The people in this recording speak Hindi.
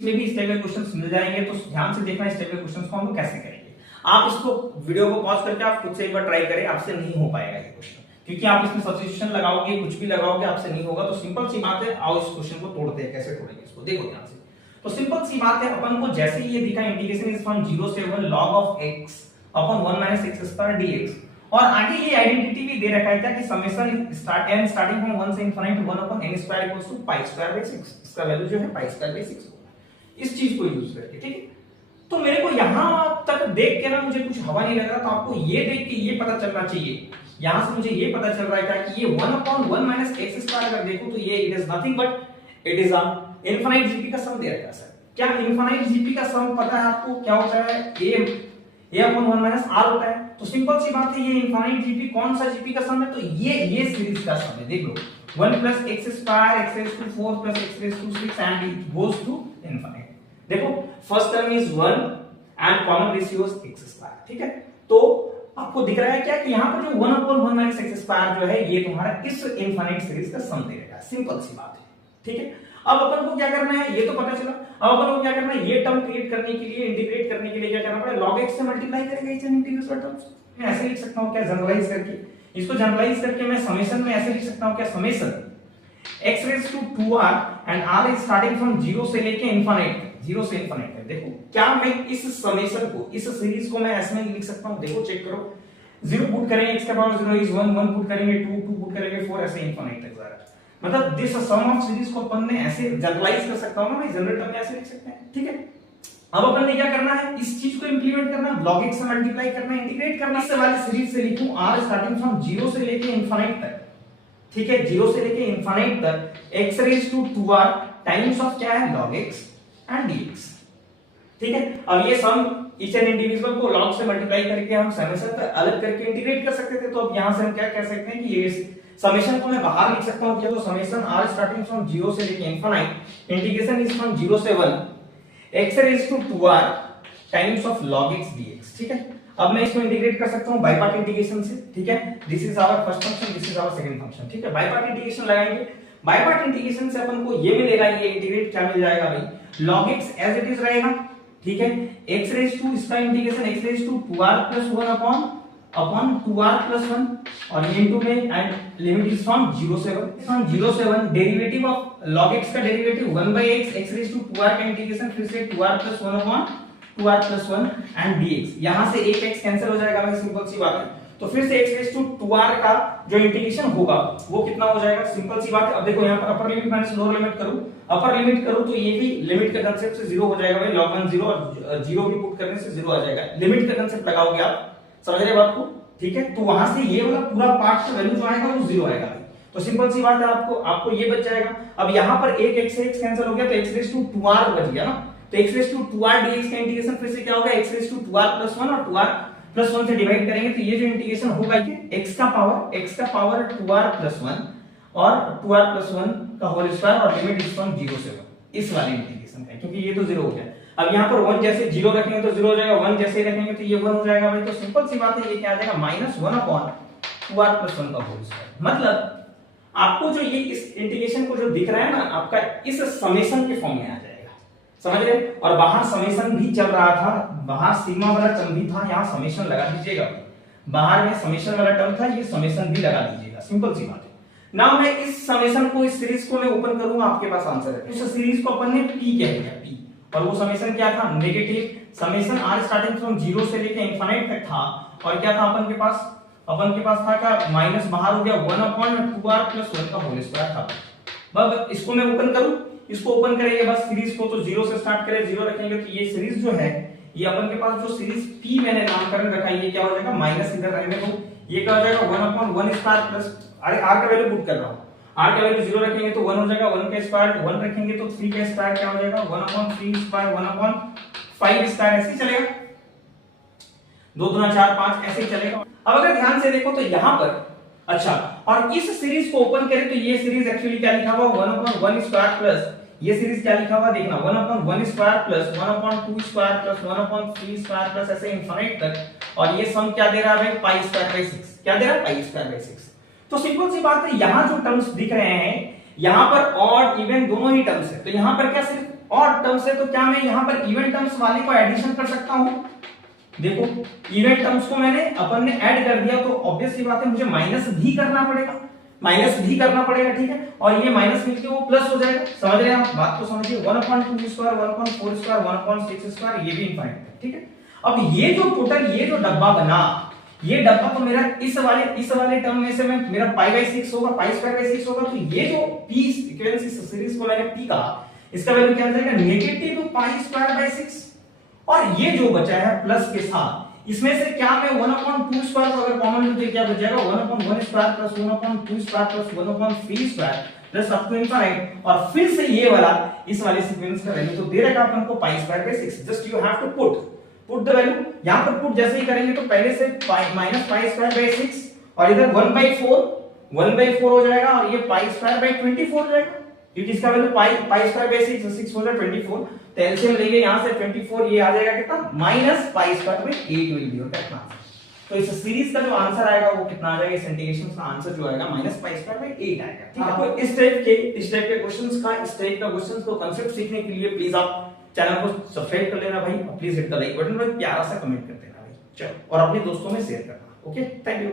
इसमें भी इस टाइप के क्वेश्चंस मिल जाएंगे, तो ध्यान से देखना इस टाइप के क्वेश्चंस को हम लोग कैसे करेंगे। आप इसको वीडियो को पॉज करके आप खुद से एक बार ट्राई करें, आपसे नहीं हो पाएगा ये क्वेश्चन, क्योंकि आप इसमें सब्स्टिट्यूशन लगाओगे, कुछ भी लगाओगे, आपसे नहीं होगा। तो सिंपल सी बात है, आओ इस क्वेश्चन को तोड़ते हैं। कैसे तोड़ेंगे इसको, देखो ध्यान से। तो सिंपल सी बात है, अपन को जैसे ही ये दिखा इंटीग्रेशन इज फ्रॉम 0 से 1 log of x upon 1 minus x square dx, और आगे ये आइडेंटिटी भी दे रखा है क्या कि समेशन स्टार्टिंग फ्रॉम 1 से infinite 1 upon n square equals to pi square by 6। इसका वैल्यू जो है पाई स्क्वायर बाय 6 होगा, इस चीज को यूज करके, ठीक है। तो मेरे को यहां तक देख के ना मुझे कुछ हवा नहीं लग रहा, तो आपको ये देख के ये पता चलना चाहिए, यहां से मुझे ये पता चल रहा है क्या कि ये 1 upon 1 minus x स्क्वायर अगर देखो तो ये it is nothing but it is a infinite GP का सम दे रखा है। सर क्या इनफिनिट जीपी का सम पता है आपको क्या होता है? a upon 1 minus r होता है। तो सिंपल सी बात है, ये इनफिनिट जीपी कौन सा जीपी का सम है? तो ये सीरीज का सम है। देख लो 1 plus x square x raised to 4 plus x raised to 6 and it goes to infinite। देखो first term is 1 and common ratio is x square, ठीक है। तो आपको दिख रहा है क्या कि यहाँ पर जो 1 upon 1 minus x स्क्वायर जो है ये तुम्हारा इस इनफिनिट सीरीज का सम दे रहा है। सिंपल सी बात है, ठीक है। अब अपन को क्या करना है, ये तो पता चला। अब अपन को क्या करना है, ये टर्म क्रिएट करने के लिए, इंटीग्रेट करने के लिए क्या करना पड़ेगा? log x से मल्टीप्लाई करेंगे इस इंटीग्रल टर्म्स। मैं ऐसे लिख सकता हूं क्या, जनरलाइज करके इसको जनरलाइज करके मैं समेशन में ऐसे लिख सकता हूं क्या, summation x raised to 2r and r is starting from 0 से लेके इंफिनिट, 0 से इंफिनिट है। देखो क्या मैं इस समेशन को, इस सीरीज को मैं ऐसे में लिख सकता हूं। देखो चेक करो, 0 पुट करेंगे x के पावर 0 इज 1, 1 पुट करेंगे 2, 2 पुट करेंगे 4, ऐसे इंफिनिट तक जा रहा है। मतलब दिस सम ऑफ सीरीज को अपन ने ऐसे जनरलाइज कर सकता हूं ना भाई, जनरल टर्म में ऐसे लिख सकते हैं, ठीक है। अब अपन ने क्या करना है, इस चीज को इंप्लीमेंट करना है, log x से मल्टीप्लाई करना है, इंटीग्रेट करना है। इस वाली सीरीज से लिखूं r स्टार्टिंग फ्रॉम 0 से लेके इंफिनिट तक, ठीक है, 0 से लेके इंफिनिट तक x raised to 2r times of क्या है, log x एंड dx, ठीक है। अब ये सम ईच एंड इंडिविजुअल को log से मल्टीप्लाई करके हम समेशन का अलग करके इंटीग्रेट कर सकते थे। तो अब यहां से हम क्या कह सकते हैं कि ये समेशन को मैं बाहर लिख सकता हूं क्या, तो समेशन r स्टार्टिंग फ्रॉम 0 से लेके इंफिनिट इंटीग्रेशन इज फ्रॉम 0 से 1 x raised to 2r times of log x dx, ठीक है। अब मैं इसको इंटीग्रेट कर सकता हूं बाय पार्ट इंटीग्रेशन से, ठीक है। This is our first function, this is our second function, ठीक है। बाय पार्ट इंटीग्रेशन लगाएंगे, बाय पार्ट इंटीग्रेशन से अपन को ये मिलेगा, ये इंटीग्रेट क्या मिल जाएगा भाई, log x as it is रहेगा, ठीक है। x raised to इसका integration x raised to 2r plus 1 upon 2r plus 1 और ये इनटू में एंड लिमिट इज फ्रॉम 0 से 1, फ्रॉम 0 से 1 डेरिवेटिव ऑफ log x का derivative 1 by x raised to 2r का इंटीग्रेशन फिर से 2r plus 1 upon 2r plus 1 and dx। यहां से एक x कैंसिल हो जाएगा भाई, सिंपल सी बात है। तो फिर से x raised to 2r का जो इंटीग्रेशन होगा वो कितना हो जाएगा, सिंपल सी बात है। अब देखो यहां पर upper limit minus lower limit करूं, अपर लिमिट करूं तो ये भी लिमिट का कांसेप्ट से 0 हो जाएगा भाई, log 1 0 और 0 भी पुट करने से 0 आ जाएगा। लिमिट का कांसेप्ट लगाओगे आप, समझ रहे बात को, ठीक है। तो वहां से ये वाला पूरा पार्ट का वैल्यू जो आएगा वो 0 आएगा भाई। तो सिंपल सी बात है, आपको ये बच जाएगा। अब यहां पर एक x से x कैंसिल हो गया तो x raised to 2r बच गया ना, तो x raised to 2r dx का इंटीग्रेशन फिर से क्या होगा, x raised to 2r plus 1 और 2r plus 1 से डिवाइड करेंगे तो ये जो इंटीग्रेशन होगा ये x का पावर 2r plus 1 और 2r plus 1 का होल स्क्वायर और लिमिट इज फ्रॉम 0 से 1, इस वाले इंटीग्रेशन का, क्योंकि ये तो 0 हो गया। अब यहाँ पर 1 जैसे 0 रखेंगे तो 0 हो जाएगा, 1 जैसे रखेंगे तो ये 1 हो जाएगा भाई। तो सिंपल सी बात है, ये क्या आ जाएगा, -1 upon 2r plus 1 का होल स्क्वायर। मतलब आपको जो ये इस इंटीग्रेशन को जो दिख रहा है ना, आपका इस समेशन के फॉर्म में आ जाएगा, समझ रहे। और बाहर समेशन भी चल रहा था, बाहर सिग्मा वाला टर्म भी था, यहाँ समेशन लगा दीजिएगा। बाहर में समेशन वाला टर्म था, ये समेशन भी लगा दीजिएगा, सिंपल सी बात है। नाउ मैं इस समेशन को, इस सीरीज को मैं ओपन करूंगा, आपके पास आंसर है। इस सीरीज को अपन ने p कह दिया, p, और वो समेशन क्या था, negative summation r starting from 0 से लेके इंफिनिट तक था। और क्या था अपन के पास था क्या, माइनस बाहर हो गया 1 upon 2r plus 1 का होल स्क्वायर था। अब इसको मैं ओपन करूं, इसको ओपन करेंगे बस सीरीज को, तो 0 से स्टार्ट करें, 0 रखेंगे तो ये सीरीज जो है, ये अपन के पास जो सीरीज p मैंने नामकरण रखा है, ये क्या हो जाएगा, माइनस इधर रहने दो, ये क्या हो जाएगा 1 upon 1 स्क्वायर प्लस, अरे r का वैल्यू पुट कर रहा हूं, r का वैल्यू 0 रखेंगे तो 1 हो जाएगा, 1 का स्क्वायर 1 रखेंगे तो 3 का स्क्वायर क्या हो जाएगा, 1 upon 3 स्क्वायर 1 upon 5 स्क्वायर, ऐसे ही चलेगा, 2 दूना 4 5 ऐसे ही चलेगा। अब अगर ध्यान से देखो तो यहां पर, अच्छा, और इस सीरीज को ओपन करें तो ये सीरीज एक्चुअली क्या लिखा हुआ, 1 upon 1 स्क्वायर प्लस, ये सीरीज क्या लिखा हुआ देखना, 1 upon 1 square plus 1 upon 2 square plus 1 upon 3 square plus ऐसे इंफिनिट तक। और ये सम क्या दे रहा है भाई, पाई स्क्वायर बाय 6, क्या दे रहा है, पाई स्क्वायर बाय 6। तो सिंपल सी बात है, यहां जो टर्म्स दिख रहे हैं, यहां पर ऑड इवन दोनों ही टर्म्स है, तो यहां पर क्या सिर्फ और टर्म्स है तो क्या मैं यहाँ पर इवन टर्म्स वाले को एडिशन कर सकता हूँ? देखो इवन टर्म्स को मैंने अपन ने ऐड कर दिया तो ऑब्वियस सी बात है मुझे माइनस भी करना पड़ेगा, ठीक है, और ये माइनस मिलके वो प्लस हो जाएगा। समझ रहे हैं आप बात को? समझिए 1/2 स्क्वायर 1/4 स्क्वायर 1/6 स्क्वायर ये भी इनफाइनाइट है, ठीक है। अब ये जो टोटल ये जो डब्बा बना, ये डब्बा तो मेरा इस वाले टर्म में से मैं मेरा π/6 होगा, π²/6 होगा, तो ये जो p इक्विवेलेंस सीरीज को मैंने p कहा, इसका वैल्यू क्या आ जाएगा नेगेटिव π²/6। और ये जो बचा है प्लस के साथ, इसमें से क्या मैं 1/2 स्क्वायर को अगर कॉमन लूं तो क्या बचेगा 1/1 square plus 1/2 square plus 1/3 square plus up to infinite. और फिर से ये वाला इस वाले सीक्वेंस का वैल्यू तो दे रखा अपन को π²/6। Just you have to put the value, यहां पर पुट जैसे ही करेंगे तो पहले से -π²/6 और इधर 1/4 हो जाएगा और ये π²/24 हो जाएगा, क्योंकि इसका वैल्यू π²/6 6 हो जाएगा 24, तो एलसीएम लेंगे यहां से 24, ये आ जाएगा कितना -π²/8 विल बी योर करेक्ट। तो इस सीरीज का जो आंसर आएगा वो कितना आ जाएगा, इस इंटीग्रेशन का आंसर जो आएगा -π²/8 आएगा, ठीक है। तो इस टाइप के क्वेश्चंस को कांसेप्ट सीखने के लिए प्लीज आप चैनल को सब्सक्राइब कर लेना भाई, please hit the like button और प्यारा सा कमेंट कर देना भाई, चलो, और अपने दोस्तों में शेयर करना। Okay, thank you.